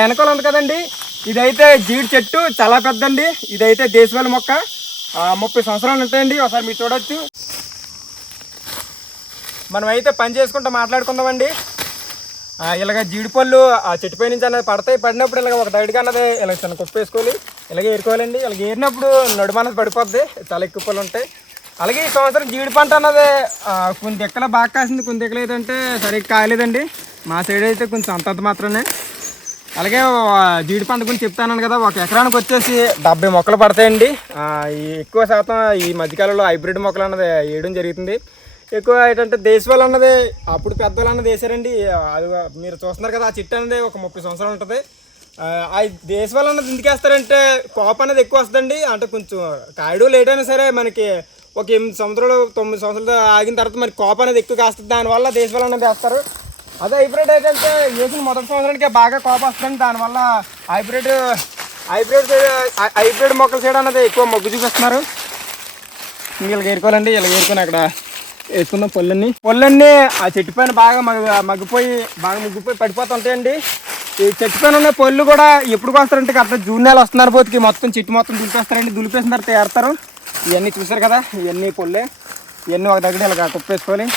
వెనకాల ఉంది కదండి, ఇదైతే జీడి చెట్టు చాలా పెద్దండి. ఇదైతే దేశవాళీ మొక్క 30 సంవత్సరాలు ఉంటాయండి. ఒకసారి మీరు చూడొచ్చు. మనం అయితే పని చేసుకుంటూ మాట్లాడుకుందామండి. ఇలాగ జీడిపళ్ళు ఆ చెట్టుపై నుంచి అనేది పడతాయి. పడినప్పుడు ఇలాగ ఒక దైడ్గా అన్నది ఇలా చిన్న కుప్ప వేసుకోవాలి, ఇలాగే ఏరుకోవాలండి. ఇలాగ ఏరినప్పుడు నడుమ అన్నది పడిపోద్ది, చాలా ఎక్కువ పళ్ళు ఉంటాయి. అలాగే ఈ సంవత్సరం జీడి పంట అన్నది కొన్ని దిక్కల బాగా కాసింది, కొన్ని దిక్కలు ఏంటంటే సరిగ్గా కాయలేదండి. మా సైడ్ అయితే కొంచెం అంతంత మాత్రమే. అలాగే జీడి పంట గురించి చెప్తాను కదా, ఒక ఎకరానికి వచ్చేసి 70 మొక్కలు పడతాయండి. ఈ ఎక్కువ శాతం ఈ మధ్యకాలంలో హైబ్రిడ్ మొక్కలు అన్నది వేయడం జరుగుతుంది. ఎక్కువ ఏంటంటే దేశవాళీ అన్నది అప్పుడు పెద్దవాళ్ళు అన్నది వేసారండి. అది మీరు చూస్తున్నారు కదా, ఆ చెట్టు అనేది ఒక 30 సంవత్సరాలు ఉంటుంది. ఆ దేశవాళీ అన్నది ఎందుకు వేస్తారంటే కోప అనేది ఎక్కువ వస్తుందండి. అంటే కొంచెం కాయడు లేట్ అయినా సరే మనకి ఒక 8 సంవత్సరాలు 9 సంవత్సరాలు ఆగిన తర్వాత మనకి కోప అనేది ఎక్కువ కాస్తుంది. దానివల్ల దేశవాళీ అన్నది వేస్తారు. అదే హైబ్రిడ్ ఏంటంటే వేసిన మొదటి సంవత్సరానికి బాగా కోపం వస్తుంది. దానివల్ల హైబ్రిడ్ మొక్కలు చేయడం అనేది ఎక్కువ మొగ్గు చూపిస్తున్నారు. ఇలా ఏరుకోవాలండి. ఇలా ఏరుకొని అక్కడ వేసుకుందాం. పొల్లన్నీ ఆ చెట్టు పైన బాగా మగ్గిపోయి పడిపోతూ ఉంటాయండి. ఈ చెట్టు పైన ఉన్న పళ్ళు కూడా ఎప్పుడు వస్తారంటే అర్థం జూన్ నెల వస్తున్నారు. పోతికి మొత్తం చెట్టు మొత్తం దులిపేస్తారండి. దులిపేసిన తర్వాత ఏరుతారు. ఇవన్నీ చూసారు కదా, ఇవన్నీ పొల్లే. ఇవన్నీ ఒక దగ్గర ఇలా కుప్పేసుకోవాలి.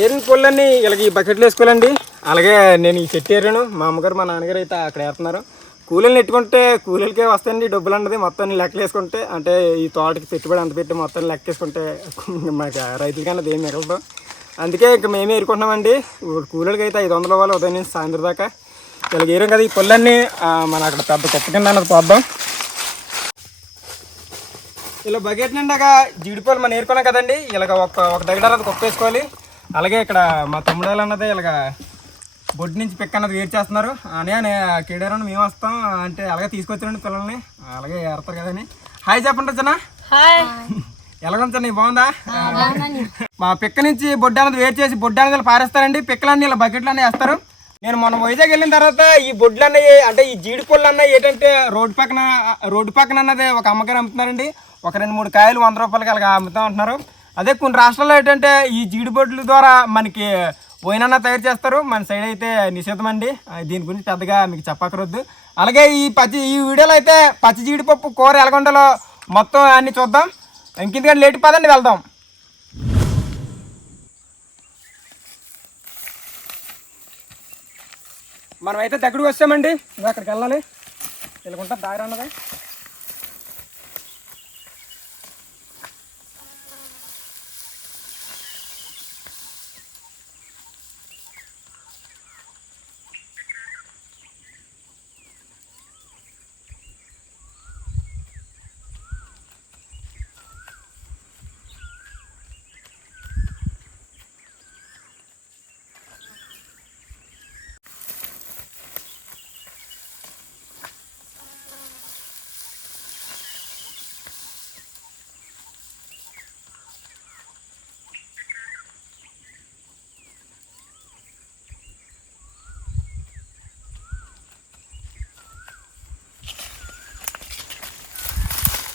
ఏరిన పొల్లన్నీ ఇలాగ ఈ బకెట్లు వేసుకోవాలండి. అలాగే నేను ఈ చెట్టు ఏరాను, మా అమ్మగారు మా నాన్నగారు అయితే అక్కడ వేస్తున్నారు. కూలీలు నెట్టుకుంటే కూలీలకే వస్తాయండి డబ్బులు అన్నది. మొత్తాన్ని లెక్కలు వేసుకుంటే అంటే ఈ తోటకి పెట్టుబడి అంత పెట్టి మొత్తాన్ని లెక్క వేసుకుంటే మాకు రైతులకి అన్నది ఏం మిగలదు. అందుకే ఇంకా మేమే ఏరుకుంటున్నామండి. కూలీలకి అయితే 500 వాళ్ళు ఉదయం నుంచి సాయంత్రం దాకా. ఇలాగ ఏరాం కదా, ఈ పొల్లన్నీ మన అక్కడ పెద్ద కుప్ప కింద అన్నది పోద్దాం. ఇలా బకెట్ నిండాగా జీడిపళ్ళు మనం ఏరుకున్నాం కదండి. ఇలాగ ఒక దగ్గర అన్నది కుప్ప వేసుకోవాలి. అలాగే ఇక్కడ మా తమ్ముడాలు అన్నది ఇలాగ బొడ్డు నుంచి పిక్క అన్నది వేరు చేస్తున్నారు. అని కేడారని మేము వస్తాం అంటే అలాగే తీసుకొచ్చారండి పిల్లల్ని. అలాగే ఏరుతారు కదని. హాయ్ చెప్పండి చిన్న. ఎలాగొంచండి, బాగుందా? మా పిక్క నుంచి బొడ్డు అన్నది వేరు చేసి బొడ్డు అన్నది పారేస్తారండి. పిక్కలన్నీ ఇలా బకెట్లు అన్నీ వేస్తారు. నేను మొన్న వైజాగ్ వెళ్ళిన తర్వాత ఈ బొడ్లు అన్నవి అంటే ఈ జీడి పళ్ళు అన్నవి ఏంటంటే రోడ్డు పక్కన అన్నది ఒక అమ్మగారు అమ్ముతున్నారండి. ఒక 2-3 కాయలు 100 రూపాయలకి అలాగ అమ్ముతూ ఉంటున్నారు. అదే కొన్ని రాష్ట్రాల్లో ఏంటంటే ఈ జీడి బొడ్ల ద్వారా మనకి పోయినన్నా తయారు చేస్తారు. మన సైడ్ అయితే నిషేధం అండి. దీని గురించి పెద్దగా మీకు చెప్పక్కరొద్దు. అలాగే ఈ వీడియోలో అయితే పచ్చి జీడిపప్పు కూర ఎలాగొండాలో మొత్తం అన్నీ చూద్దాం. ఇంకెందుకంటే లేట్ పదండి, వెళ్దాం. మనం అయితే దగ్గరకు వచ్చామండి. అక్కడికి వెళ్ళాలి. వెళ్ళకుంటా దారి అన్నది.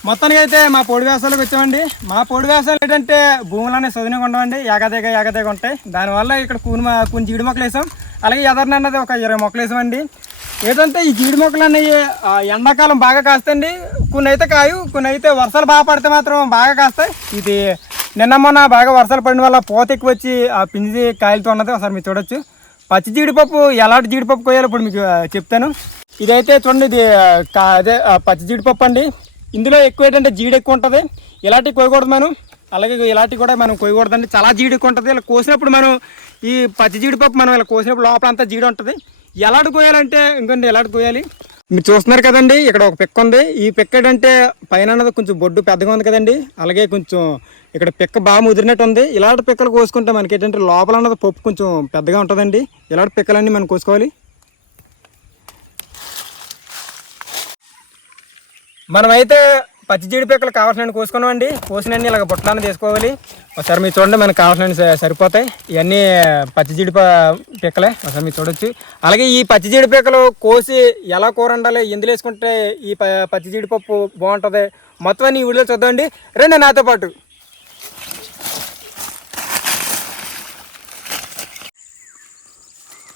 మొత్తానికి అయితే మా పొడి వ్యవసాయాలకు వచ్చామండి. మా పొడి వ్యవసాయాలు ఏంటంటే భూములనే సదునుగా ఉండవండి, ఏగదేగా ఉంటాయి. దానివల్ల ఇక్కడ కొన్ని జీడి మొక్కలు వేసాం. అలాగే ఎదరన అన్నది ఒక 20 మొక్కలు వేసామండి. ఏంటంటే ఈ జీడి మొక్కలు అనేవి ఎండాకాలం బాగా కాస్తాయండి. కొన్ని అయితే కాయు, కొన్ని అయితే వర్షాలు బాగా పడితే మాత్రం బాగా కాస్తాయి. ఇది నిన్న మొన్న బాగా వర్షాలు పడిన వల్ల పోత ఎక్కువ వచ్చి ఆ పిండి కాయలతో ఉన్నది. ఒకసారి మీరు చూడొచ్చు. పచ్చి జీడిపప్పు ఎలాంటి జీడిపప్పు కోయాలో ఇప్పుడు మీకు చెప్తాను. ఇదైతే చూడండి, ఇది అదే పచ్చి జీడిపప్పు అండి. ఇందులో ఎక్కువ ఏంటంటే జీడి ఎక్కువ ఉంటుంది. ఇలాంటివి కోయకూడదు మనం. అలాగే ఇలాంటివి కూడా మనం కోయకూడదండి, చాలా జీడి ఎక్కువ ఉంటుంది. ఇలా కోసినప్పుడు మనం ఈ పచ్చి జీడిపప్పు మనం ఇలా కోసినప్పుడు లోపల అంతా జీడి ఉంటుంది. ఎలాంటి కోయాలంటే ఇంకొంచెం ఎలాంటి కోయాలి మీరు చూస్తున్నారు కదండి. ఇక్కడ ఒక పిక్క ఉంది. ఈ పిక్క ఏంటంటే పైన అన్నది కొంచెం బొడ్డు పెద్దగా ఉంది కదండి. అలాగే కొంచెం ఇక్కడ పిక్క బాగా ముదిరినట్టు ఉంది. ఇలాంటి పిక్కలు కోసుకుంటే మనకి ఏంటంటే లోపల అన్నది పప్పు కొంచెం పెద్దగా ఉంటుందండి. ఇలాంటి పిక్కలన్నీ మనం కోసుకోవాలి. మనమైతే పచ్చి జీడి పిక్కలు కావాల్సిన కోసుకున్నామండి. కోసినన్ని ఇలాగ బుట్టలను తీసుకోవాలి. ఒకసారి మీరు చూడండి, మనకు కావాల్సిన సరిపోతాయి. ఇవన్నీ పచ్చి జీడి పిక్కలే. ఒకసారి మీరు చూడొచ్చు. అలాగే ఈ పచ్చి జీడి పిక్కలు కోసి ఎలా కూర వండాలి, ఎందులో వేసుకుంటే ఈ పచ్చి జీడిపప్పు బాగుంటుంది మొత్తం అన్ని ఈ వీడియో చూద్దామండి. రండి నాతో పాటు.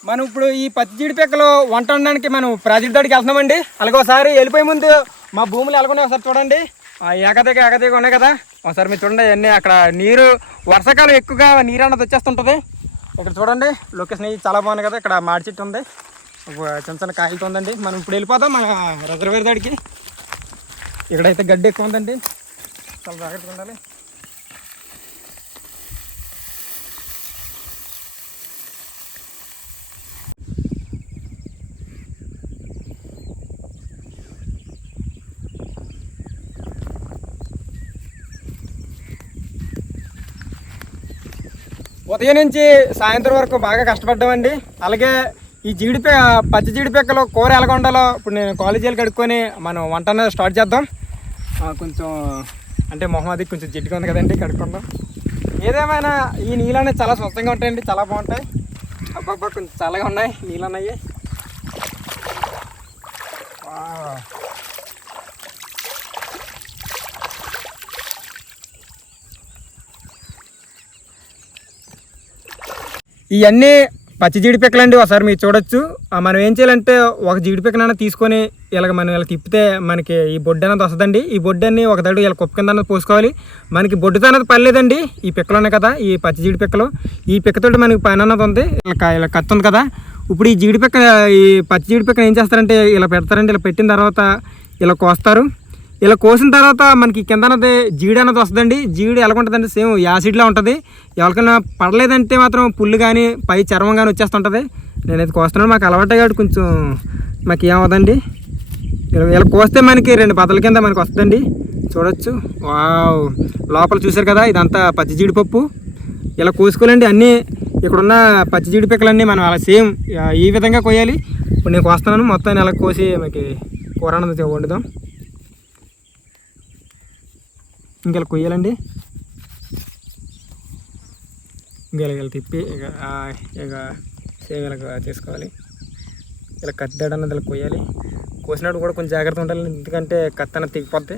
మనం ఇప్పుడు ఈ పచ్చి జీడిపిక్కలు వంట వండడానికి మనం ప్రాజెక్ట్ దాడికి వెళ్తున్నామండి. అలాగే ఒకసారి వెళ్ళిపోయే ముందు మా భూములు ఎలాగొన్నాయి ఒకసారి చూడండి. ఏకదేక ఉన్నాయి కదా, ఒకసారి మీరు చూడండి. అవన్నీ అక్కడ నీరు వర్షాకాలం ఎక్కువగా నీరు అన్నది వచ్చేస్తుంటుంది. ఇక్కడ చూడండి లొకేషన్ చాలా బాగుంది కదా. ఇక్కడ మాడి చెట్టు ఉంది, చిన్న చిన్న కాయలతో ఉందండి. మనం ఇప్పుడు వెళ్ళిపోతాం మన రిజర్వేర్ దాడికి. ఇక్కడైతే గడ్డి ఎక్కువ ఉందండి, చాలా జాగ్రత్తగా ఉండాలి. ఉదయం నుంచి సాయంత్రం వరకు బాగా కష్టపడ్డామండి. అలాగే ఈ పచ్చి జీడిపిక్కలు కూర ఎలాగ ఉండాలో ఇప్పుడు నేను కాలేజీలు కడుక్కొని మనం వంట అనేది స్టార్ట్ చేద్దాం. కొంచెం అంటే మొహం అది కొంచెం జిడ్డుగా ఉంది కదండి, కడుక్కుందాం. ఏదేమైనా ఈ నీళ్ళు అనేది చాలా స్వచ్ఛంగా ఉంటాయండి, చాలా బాగుంటాయి. అబ్బాబ్బా కొంచెం చల్లగా ఉన్నాయి నీళ్ళు అన్నవి. ఇవన్నీ పచ్చి జీడిపిక్కలండి. ఒకసారి మీరు చూడొచ్చు. మనం ఏం చేయాలంటే ఒక జీడిపిక్కనైనా తీసుకొని మనం ఇలా తిప్పితే మనకి ఈ బొడ్డు అనేది వస్తుందండి. ఈ బొడ్డన్ని ఒక దడు ఇలా కుప్ప కింద అనేది పోసుకోవాలి. మనకి బొడ్డుతో అనేది పర్లేదండి, ఈ పిక్కలు ఉన్నాయి కదా, ఈ పచ్చి జీడిపిక్కలు, ఈ పిక్కతోటి మనకి పైన అన్నది ఉంది. ఇలా కత్తి ఉంది కదా. ఇప్పుడు ఈ పచ్చి జీడిపిక్కను ఏం చేస్తారంటే ఇలా పెడతారండి. ఇలా పెట్టిన తర్వాత ఇలా కోస్తారు. ఇలా కోసిన తర్వాత మనకి కింద అన్నది జీడి అన్నది వస్తుందండి. జీడి ఎలా ఉంటుందంటే సేమ్ యాసిడ్లా ఉంటుంది. ఎవరికైనా పడలేదంటే మాత్రం పుల్లు కానీ పై చర్మం కానీ వచ్చేస్తుంటుంది. నేనైతే కోస్తున్నాను, మాకు అలవాటు కాబట్టి కొంచెం మాకు ఏమవుదండి. ఇలా కోస్తే మనకి 2 బద్దల కింద మనకి వస్తుందండి, చూడొచ్చు. వావ్, లోపల చూసారు కదా, ఇదంతా పచ్చి జీడిపప్పు. ఇలా కోసుకోవాలండి అన్నీ. ఇక్కడున్న పచ్చి జీడిపిక్కలన్నీ మనం అలా సేమ్ ఈ విధంగా కోయాలి. ఇప్పుడు నేను కోస్తున్నాను, మొత్తాన్ని అలా కోసి మనకి కూర అన్నది వండుదాం. ఇంకెలా కొయ్యాలండి, ఇలా తిప్పి ఇక సేమ్ ఇలా చేసుకోవాలి. ఇలా కత్తిదాడు అన్నది ఇలా కొయ్యాలి. కోసినప్పుడు కూడా కొంచెం జాగ్రత్త ఉండాలి, ఎందుకంటే కత్తి అన్నది తెగిపోద్ది.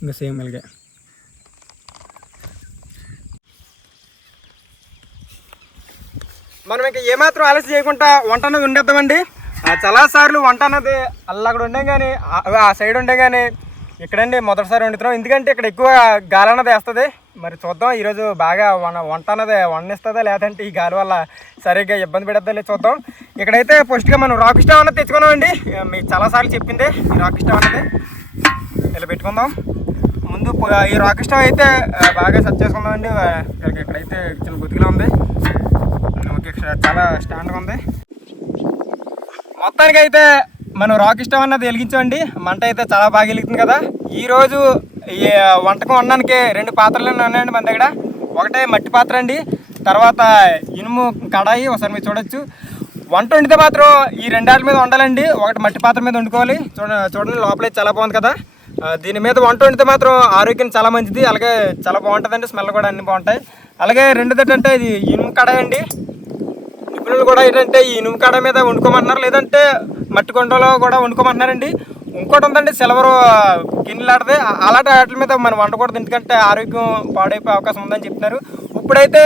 ఇంకా సేమ్ ఇలాగే మనం ఇంకా ఏమాత్రం ఆలస్యం చేయకుండా వంట అన్నది వండేద్దామండి. చాలాసార్లు వంట అన్నది అక్కడ ఉండే కానీ ఆ సైడ్ ఉండే కానీ ఇక్కడండి మొదటిసారి వండుతున్నాం, ఎందుకంటే ఇక్కడ ఎక్కువ గాలి అన్నది వేస్తుంది. మరి చూద్దాం ఈరోజు బాగా వంట అన్నది వండిస్తుందా, లేదంటే ఈ గాలి వల్ల సరిగ్గా ఇబ్బంది పెడద్దా లేదు చూద్దాం. ఇక్కడైతే ఫస్ట్గా మనం రాక్ స్టవ్ అన్నది తెచ్చుకున్నామండి. మీకు చాలాసార్లు చెప్పింది ఈ రాక్ స్టవ్ అన్నది. ఇలా పెట్టుకుందాం. ముందు ఈ రాక్ స్టవ్ అయితే బాగా సెట్ చేసుకుందామండి. ఇక్కడైతే చిన్న గుతికిలా ఉంది, ఓకే, చాలా స్టాండ్గా ఉంది. మొత్తానికి అయితే మనం రాక్ స్టవ్ అన్నది వెలిగించామండి. మంట అయితే చాలా బాగా వెలుగుతుంది కదా. ఈరోజు ఈ వంటకం వండడానికి 2 పాత్రలు ఉన్నాయండి మన దగ్గర. ఒకటే మట్టి పాత్ర అండి, తర్వాత ఇనుము కడాయి. ఒకసారి మీరు చూడొచ్చు. వంట వండితే మాత్రం ఈ 2 వాటి మీద వండాలండి. ఒకటి మట్టి పాత్ర మీద వండుకోవాలి. చూడండి లోపలైతే చాలా బాగుంది కదా. దీని మీద వంట వండితే మాత్రం ఆరోగ్యం చాలా మంచిది, అలాగే చాలా బాగుంటుందండి. స్మెల్ కూడా అన్నీ బాగుంటాయి. అలాగే రెండోది ఏంటంటే ఇది ఇనుము కడాయి అండి. నిపుణులు కూడా ఏంటంటే ఈ ఇనుము కడ మీద వండుకోమంటున్నారు, లేదంటే మట్టి కొండలో కూడా వండుకోమంటున్నారండి. ఇంకోటి ఉందండి సిల్వర్ గిన్నెలాడితే, అలాంటి వాటి మీద మనం వండకూడదు, ఎందుకంటే ఆరోగ్యం పాడైపోయే అవకాశం ఉందని చెప్తున్నారు. ఇప్పుడైతే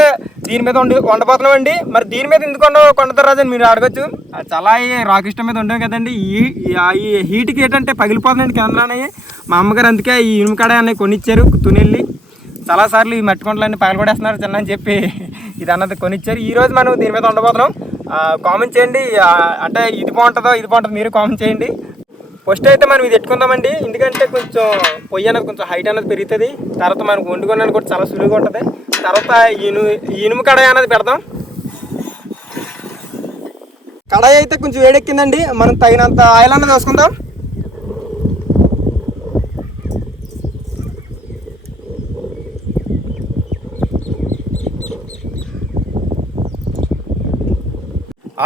దీని మీద వండబోతున్నామండి. మరి దీని మీద ఎందుకు కొండతారు రాజు అని మీరు అడగచ్చు. చాలా రాక్ స్టవ్ మీద ఉండాం కదండి. ఈ హీట్కి ఏంటంటే పగిలిపోతుందండి కిందనే. మా అమ్మగారు అందుకే ఈ ఇనుము కడాయి అన్నీ కొనిచ్చారు తునెళ్ళి. చాలాసార్లు ఈ మట్టి కొండలన్నీ పగలగొడేస్తున్నారు చిన్న అని చెప్పి ఇది అన్నది కొనిచ్చారు. ఈరోజు మనం దీని మీద వండబోతున్నాం. కామెంట్ చేయండి, అంటే ఇది బాగుంటుందో మీరు కామెంట్ చేయండి. ఫస్ట్ అయితే మనం ఇది పెట్టుకుందామండి, ఎందుకంటే కొంచెం పొయ్యి అనేది కొంచెం హైట్ అనేది పెరుగుతుంది. తర్వాత మనకు వండుకోవడానికి కూడా చాలా సులువుగా ఉంటుంది. తర్వాత ఇనుము కడాయి అనేది పెడదాం. కడాయి అయితే కొంచెం వేడెక్కిందండి, మనం తగినంత ఆయిల్ అన్నది వేసుకుందాం.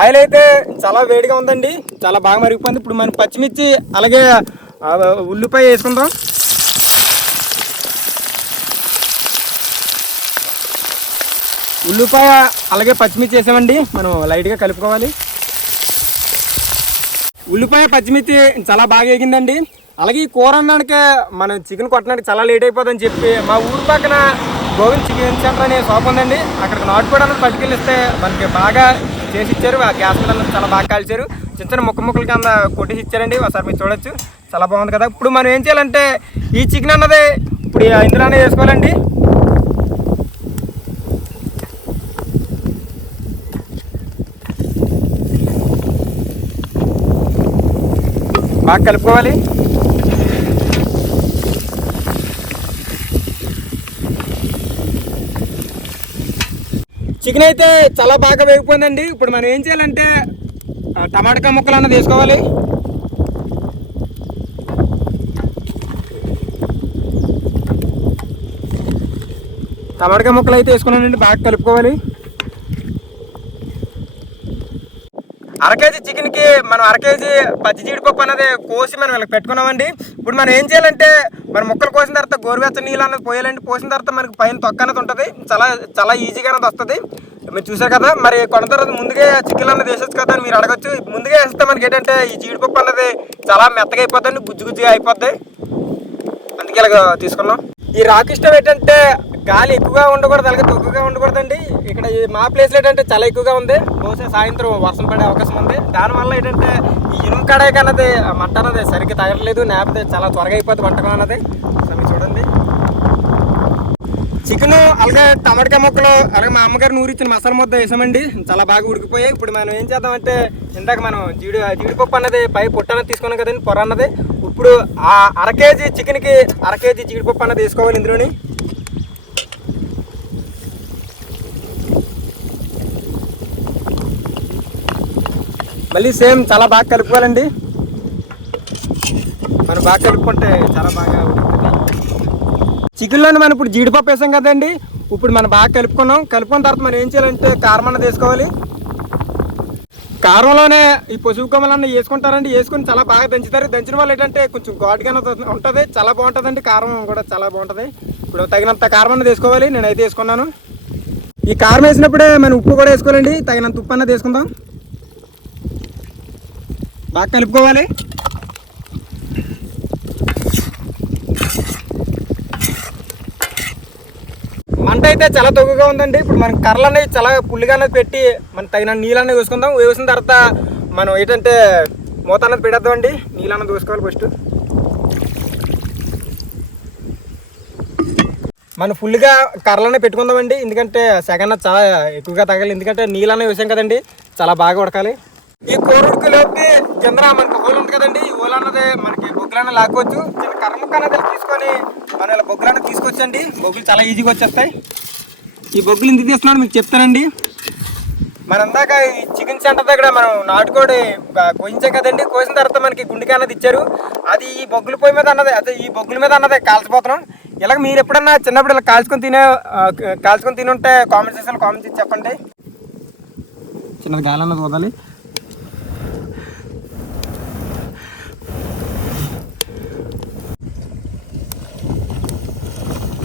ఆయిల్ అయితే చాలా వేడిగా ఉందండి, చాలా బాగా మరిగిపోయింది. ఇప్పుడు మనం పచ్చిమిర్చి అలాగే ఉల్లిపాయ వేసుకుందాం. ఉల్లిపాయ అలాగే పచ్చిమిర్చి వేసామండి, మనం లైట్గా కలుపుకోవాలి. ఉల్లిపాయ పచ్చిమిర్చి చాలా బాగా వేగిందండి. అలాగే ఈ కూర అన్నానికి మనం చికెన్ కొట్టడానికి చాలా లేట్ అయిపోతుందని చెప్పి మా ఊరు పక్కన గోవింద్ చికెన్ సెంటర్ అనే షాప్ ఉందండి. అక్కడికి నాటుకోడి అన్నది పట్టుకెళ్ళిస్తే మనకి బాగా చేసి ఇచ్చారు. ఆ గ్యాస్ మీద అన్నది చాలా బాగా కాల్చారు. చిన్న చిన్న ముక్కల కింద కొట్టేసి ఇచ్చారండి. ఒకసారి మీరు చూడొచ్చు, చాలా బాగుంది కదా. ఇప్పుడు మనం ఏం చేయాలంటే ఈ చికెన్ అన్నది ఇప్పుడు ఇందులోనే వేసుకోవాలండి. బాగా కలుపుకోవాలి. చికెన్ అయితే చాలా బాగా వేగిపోయిందండి. ఇప్పుడు మనం ఏం చేయాలంటే టమాటా ముక్కలు అన్నది వేసుకోవాలి. టమాటా ముక్కలు అయితే వేసుకున్నానండి. బాగా కలుపుకోవాలి. అరకేజీ చికెన్కి మనం అరకేజీ పచ్చి జీడిపప్పు అన్నది కోసి మనం వీళ్ళకి పెట్టుకున్నామండి. ఇప్పుడు మనం ఏం చేయాలంటే మన ముక్కలు కోసిన తర్వాత గోరువెచ్చని నీళ్ళు అన్నది పోయాలండి. పోసిన తర్వాత మనకి పైన తొక్క అన్నది ఉంటుంది. చాలా చాలా ఈజీగా అన్నది వస్తుంది. మీరు చూసారు కదా. మరి కొన్న తర్వాత ముందుగా చికెన్ అన్నది వేసేచ్చు కదా అని మీరు అడగచ్చు. ముందుగా వేస్తే మనకి ఏంటంటే ఈ జీడిపప్పు అన్నది చాలా మెత్తగా అయిపోద్దండి, గుజ్జు గుజ్జుగా అయిపోద్ది. అందుకే ఇలాగ తీసుకున్నాం. ఈ రాక్ స్టవ్ ఏంటంటే గాలి ఎక్కువగా ఉండకూడదు, అలాగే తక్కువగా ఉండకూడదండి. ఇక్కడ మా ప్లేస్లో ఏంటంటే చాలా ఎక్కువగా ఉంది. బహుశా సాయంత్రం వర్షం పడే అవకాశం ఉంది. దానివల్ల ఏంటంటే ఈ ఇనుము కడాయికి అన్నది మంట అన్నది సరిగ్గా తగలలేదు, లేకపోతే చాలా త్వరగా అయిపోద్ది వంటకం అన్నది. మీరు చూడండి, చికెన్ అలాగే టమాటా ముక్కలు అలాగే మా అమ్మగారు నూరిచ్చిన మసాలా ముద్ద వేసామండి. చాలా బాగా ఉడికిపోయాయి. ఇప్పుడు మనం ఏం చేద్దామంటే ఇందాక మనం జీడిపప్పు అన్నది పై పొట్టు అన్నది తీసుకున్నాం కదండి, పొర అన్నది. ఇప్పుడు ఆ అరకేజీ చికెన్కి అరకేజీ జీడిపప్పు అన్నది వేసుకోవాలి ఇందులోని. మళ్ళీ సేమ్ చాలా బాగా కలుపుకోవాలండి. మనం బాగా కలుపుకుంటే చాలా బాగా ఉడుకుతుంది. చికెన్లోనే మనం ఇప్పుడు జీడిపప్పు వేసాం కదండి. ఇప్పుడు మనం బాగా కలుపుకున్నాం. కలుపుకున్న తర్వాత మనం ఏం చేయాలంటే కారం అన్నది వేసుకోవాలి. కారంలోనే ఈ పసుపు కొమ్మలన్నీ వేసుకుంటారండి. వేసుకుని చాలా బాగా దంచుతారు. దంచిన వాళ్ళు ఏంటంటే కొంచెం ఘాటుగా ఉంటుంది, చాలా బాగుంటుందండి. కారం కూడా చాలా బాగుంటుంది. ఇప్పుడు తగినంత కారం అన్నది వేసుకోవాలి. నేనైతే వేసుకున్నాను. ఈ కారం వేసినప్పుడే మనం ఉప్పు కూడా వేసుకోవాలండి. తగినంత ఉప్పు అన్నది వేసుకుందాం. బాగా కలుపుకోవాలి. మంట అయితే చాలా తక్కువగా ఉందండి. ఇప్పుడు మనం కర్రలు అనేవి చాలా పుల్లిగా అనేది పెట్టి మనం తగిన నీళ్ళు అనేది వేసుకుందాం. వేసిన తర్వాత మనం ఏంటంటే మూత అన్నది పెట్టేద్దామండి. నీళ్ళు అన్నది వేసుకోవాలి ఫస్ట్. మనం ఫుల్గా కర్రలనే పెట్టుకుందామండి. ఎందుకంటే సెగన్న చాలా ఎక్కువగా తగలి, ఎందుకంటే నీళ్ళు అనేవి వేసాం కదండి, చాలా బాగా ఉడకాలి. ఈ కూర ఉడికేలోకి కింద మనకి హోల్ ఉంది కదండి. ఈ హోల్ అన్నది మనకి బొగ్గులన్న లాక్కోవచ్చు. చిన్న కర్ర ముక్క అన్నది తీసుకొని మనం ఇలా బొగ్గులన్న తీసుకొచ్చండి. బొగ్గులు చాలా ఈజీగా వచ్చేస్తాయి. ఈ బొగ్గులు ఎందుకు తీస్తున్నాడు మీకు చెప్తానండి. మనం అందాక ఈ చికెన్ సెంటర్ దగ్గర మనం నాటుకోడి కోయించాం కదండి. కోసిన తర్వాత మనకి గుండెకాయ అన్నది ఇచ్చారు. అది ఈ బొగ్గుల పొయ్యి మీద అన్నది, అదే ఈ బొగ్గుల మీద అన్నది కాల్చిపోతున్నాం. ఇలాగ మీరు ఎప్పుడన్నా చిన్నప్పుడు ఇలా కాల్చుకొని తిని ఉంటే కామెంట్ సెక్షన్లో కామెంట్ చేసి చెప్పండి. చిన్నది గాలి అన్నది వదాలి.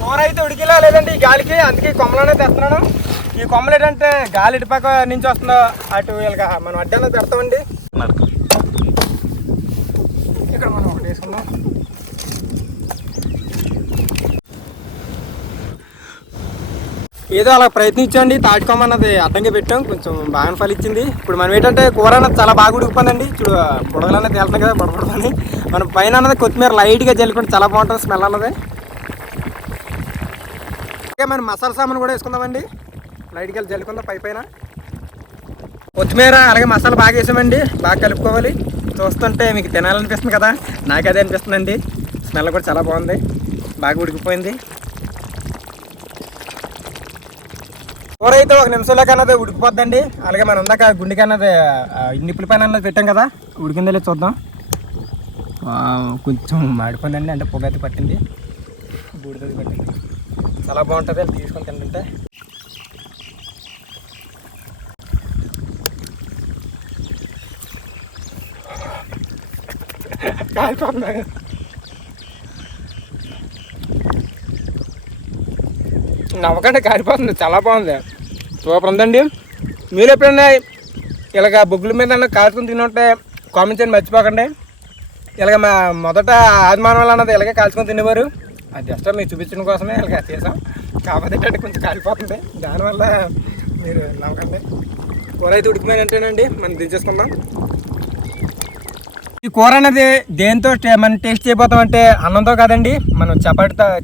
కూర అయితే ఉడికిలా లేదండి ఈ గాలికి, అందుకే కొమ్మలోనే తెస్తున్నాను. ఈ కొమ్మలు ఏంటంటే గాలి ఇటుపక్క నుంచి వస్తుందో అటు వీళ్ళగా మనం అడ్డాలో పెడతామండి. ఇక్కడ మనం ఒకటి వేసుకుందాం. ఏదో అలా ప్రయత్నించండి. తాటికొమ్మ అన్నది అడ్డంగా పెట్టాం, కొంచెం బాగా ఫలిచ్చింది. ఇప్పుడు మనం ఏంటంటే కూర అన్నది చాలా బాగా ఉడికిపోయిందండి. చూడు బుడగలు అన్నది వెళ్తాయి కదా, బుడబుడని మనం పైన అన్నది కొత్తిమీర లైట్గా జల్లుకుంటే చాలా బాగుంటుంది స్మెల్ అన్నది. మనం మసాలా సామాన్ కూడా వేసుకుందామండి. లైట్గా జల్లుకుందాం పైన. కొత్తిమీర అలాగే మసాలా బాగా వేసామండి. బాగా కలుపుకోవాలి. చూస్తుంటే మీకు తినాలనిపిస్తుంది కదా, నాకు అదే అనిపిస్తుందండి. స్మెల్ కూడా చాలా బాగుంది, బాగా ఉడికిపోయింది. కూర అయితే 1 నిమిషంలోకి అన్నది ఉడికిపోద్దండి. అలాగే మనం ఉందాక గుండెకి అన్నది నిప్పుల పైన అన్నది పెట్టాం కదా, ఉడికిందో లేదు చూద్దాం. కొంచెం మాడిపోయిందండి, అంటే పొగ అయితే పట్టింది, బూడిదది పట్టింది. చాలా బాగుంటుంది అది తీసుకొని తింటుంటే. నవ్వకండి, కారిపోతుంది. చాలా బాగుంది, సూపర్ ఉందండి. మీరు ఎప్పుడైనా ఇలాగ బొగ్గుల మీద కాల్చుకుని తినుంటే కామెంట్ చేయండి, మర్చిపోకండి. ఇలాగ మా మొదట ఆదిమానవాళ్ళు అన్నది ఇలాగే కాల్చుకొని తినేవారు. అది జస్ట్ మీకు చూపించడం కోసమే ఇలాగ చేసాం. కాకపోతే ఏంటంటే కొంచెం కాలిపోతుంది, దానివల్ల మీరు నవ్వకండి. కూర అయితే ఉడికిపోయినట్టేనండి, మనం దించేసుకుందాం. ఈ కూర అనేది దేంతో మనం టేస్ట్ చేయబోతామంటే అన్నంతో కాదండి, మనం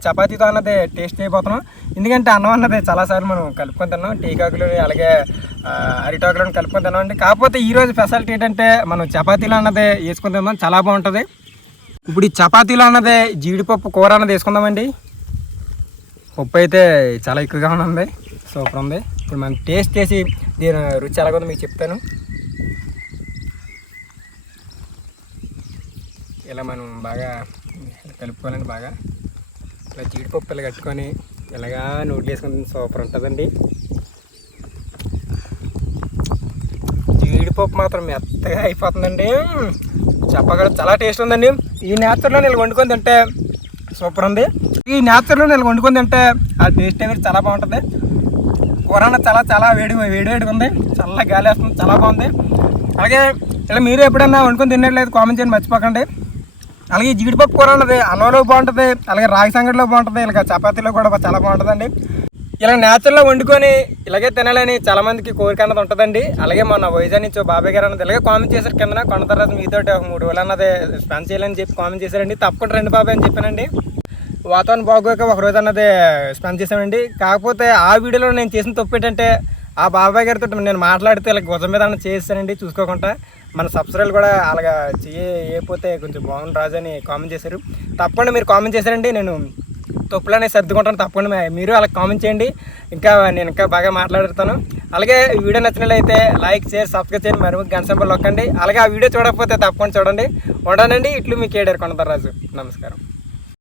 చపాతీతో అన్నది టేస్ట్ చేయబోతున్నాం. ఎందుకంటే అన్నం అన్నది చాలాసార్లు మనం కలుపుకొని తిన్నాం, టీకాకులు అలాగే అరిటాకులను కలుపుకొని తిన్నాం అండి. కాకపోతే ఈరోజు స్పెషాలిటీ ఏంటంటే మనం చపాతీలు అన్నది వేసుకొని తిందాం, చాలా బాగుంటుంది. ఇప్పుడు ఈ చపాతీలు అన్నది జీడిపప్పు కూర అన్నది వేసుకుందామండి. పప్పు అయితే చాలా ఎక్కువగా ఉంది, సూపర్ ఉంది. ఇప్పుడు మనం టేస్ట్ చేసి దీని రుచి ఎలాగో మీకు చెప్తాను. ఇలా మనం బాగా కలుపుకోవాలండి, బాగా ఇలా జీడిపప్పు ఇలా కట్టుకొని ఇలాగా నోట్లు వేసుకొని సూపర్ ఉంటుందండి. జీడిపప్పు మాత్రం మెత్తగా అయిపోతుందండి, చెప్పగలరు చాలా టేస్ట్ ఉందండి. ఈ నేచర్లో నేను వండుకొని తింటే సూపర్ ఉంది. ఈ నేచర్లో నేను వండుకొని తింటే ఆ టేస్ట్ అనేది చాలా బాగుంటుంది. కూర చాలా చాలా వేడిగా ఉంది, చల్ల గాలి వేస్తుంది, చాలా బాగుంది. అలాగే ఇలా మీరు ఎప్పుడైనా వండుకొని తిన్నట్లేదు కామెంట్ చేయండి మర్చిపోకండి. అలాగే జీడిపప్పు కూర అన్నది అన్నంలో బాగుంటుంది, అలాగే రాగి సంగటిలో బాగుంటుంది, ఇలాగ చపాతీలో కూడా చాలా బాగుంటుందండి. ఇలా నేచురల్గా వండుకొని ఇలాగే తినాలని చాలామందికి కోరిక అన్నది ఉంటుందండి. అలాగే మన వైజాగ్ నుంచి బాబాయ్ గారు అన్నది ఇలాగే కామెంట్ చేశారు కింద, కొన్న తర్వాత మీతో 3 రోజులు అన్నది స్పెండ్ చేయాలని చెప్పి కామెంట్ చేశారండి. తప్పకుండా రండి బాబాయ్ అని చెప్పానండి. వాతావరణం బాగోక ఒకరోజు అన్నది స్పెండ్ చేశానండి. కాకపోతే ఆ వీడియోలో నేను చేసిన తప్పు ఏంటంటే ఆ బాబాయ్ గారితో నేను మాట్లాడితే ఇలా గుజం మీద అన్న చేస్తానండి చూసుకోకుండా. మన సబ్స్క్రైబర్లు కూడా అలాగా చేయకపోతే కొంచెం బాగుంది రాజు అని కామెంట్ చేశారు. తప్పకుండా మీరు కామెంట్ చేశారండి, నేను తప్పులనే సర్దుకుంటాను. తప్పకుండా మీరు అలా కామెంట్ చేయండి, నేను ఇంకా బాగా మాట్లాడుతాను. అలాగే ఈ వీడియో నచ్చినట్లయితే లైక్, షేర్, సబ్స్క్రైబ్ చేయండి, మరి గంట సింబల్ నొక్కండి. అలాగే ఆ వీడియో చూడకపోతే తప్పకుండా చూడండి. ఉంటానండి. ఇట్లు మీ కేడర్ కొనతారాజు. నమస్కారం.